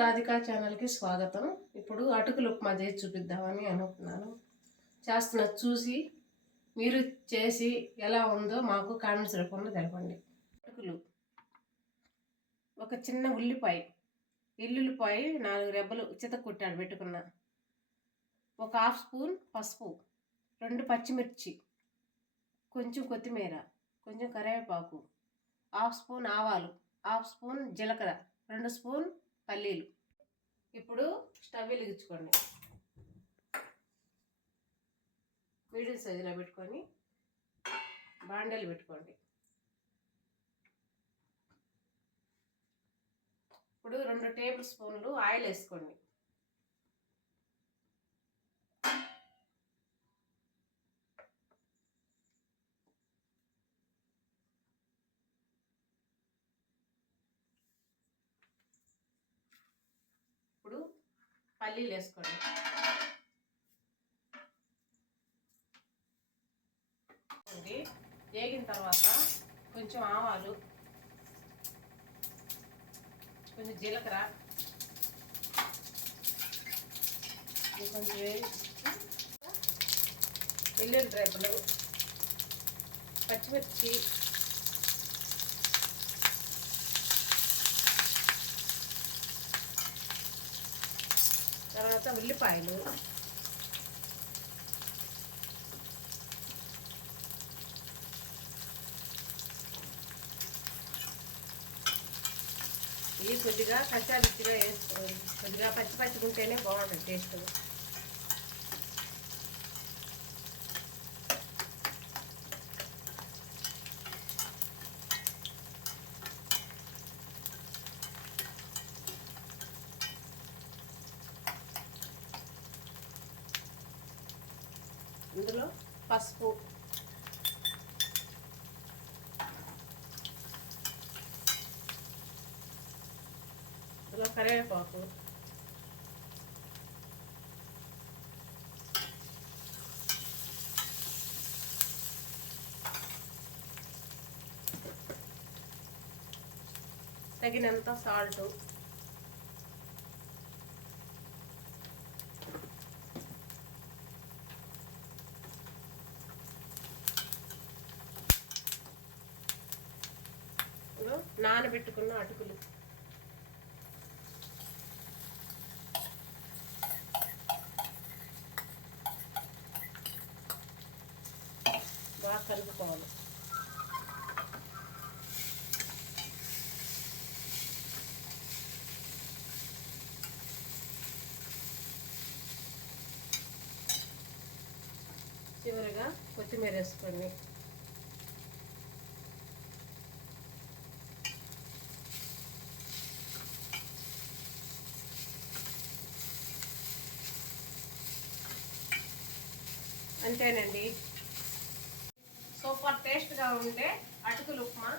రాధికా ఛానల్కి స్వాగతం. ఇప్పుడు అటుకులు ఉప్మా చేసి చూపిద్దామని అనుకుంటున్నాను. చేస్తున్నది చూసి మీరు చేసి ఎలా ఉందో మాకు కామెంట్స్ రూపంలో తెలపండి. అటుకులు, ఒక చిన్న ఉల్లిపాయ, ఎల్లుల్లిపాయ 4 రెబ్బలు చితక్కొట్టాడు పెట్టుకున్నా, ఒక హాఫ్ స్పూన్ పసుపు, 2 పచ్చిమిర్చి, కొంచెం కొత్తిమీర, కొంచెం కరివేపాకు, హాఫ్ స్పూన్ ఆవాలు, హాఫ్ స్పూన్ జీలకర్ర, 2 స్పూన్ పల్లీలు. ఇప్పుడు స్టవ్ వెలిగించుకోండి, మీడియం సైజులో పెట్టుకొని బాండలు పెట్టుకోండి. ఇప్పుడు 2 టేబుల్ స్పూన్లు ఆయిల్ వేసుకోండి. ఇప్పుడు పల్లీలు వేసుకోండి. వేగిన తర్వాత కొంచెం ఆవాలు, కొంచెం జీలకర్ర, కొంచెం వెల్లుల్లి రెబ్బలు, పచ్చిమిర్చి, తర్వాత ఉల్లిపాయలు, ఇవి కొద్దిగా కచ్చా రుచిగా వేసుకోవాలి. కొద్దిగా పచ్చి పచ్చిగా ఉంటేనే బాగుంటుంది టేస్ట్. ఇందులో పసుపు, ఇందులో కరివేపాకు, తగినంత సాల్టు, నానబెట్టుకున్న అటుకులు, బాగా కలుపుకోవాలి. చివరిగా కొత్తిమీర వేసుకోండి. అంతేనండి, సూపర్ టేస్ట్గా ఉంటే అటుకులు ఉప్మా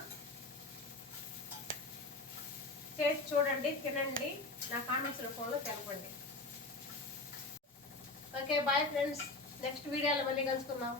చేసి చూడండి, తినండి, నా కామెంట్స్ రూపంలో తెలపండి. ఓకే, బాయ్ ఫ్రెండ్స్, నెక్స్ట్ వీడియోలో మళ్ళీ కలుసుకుందాం.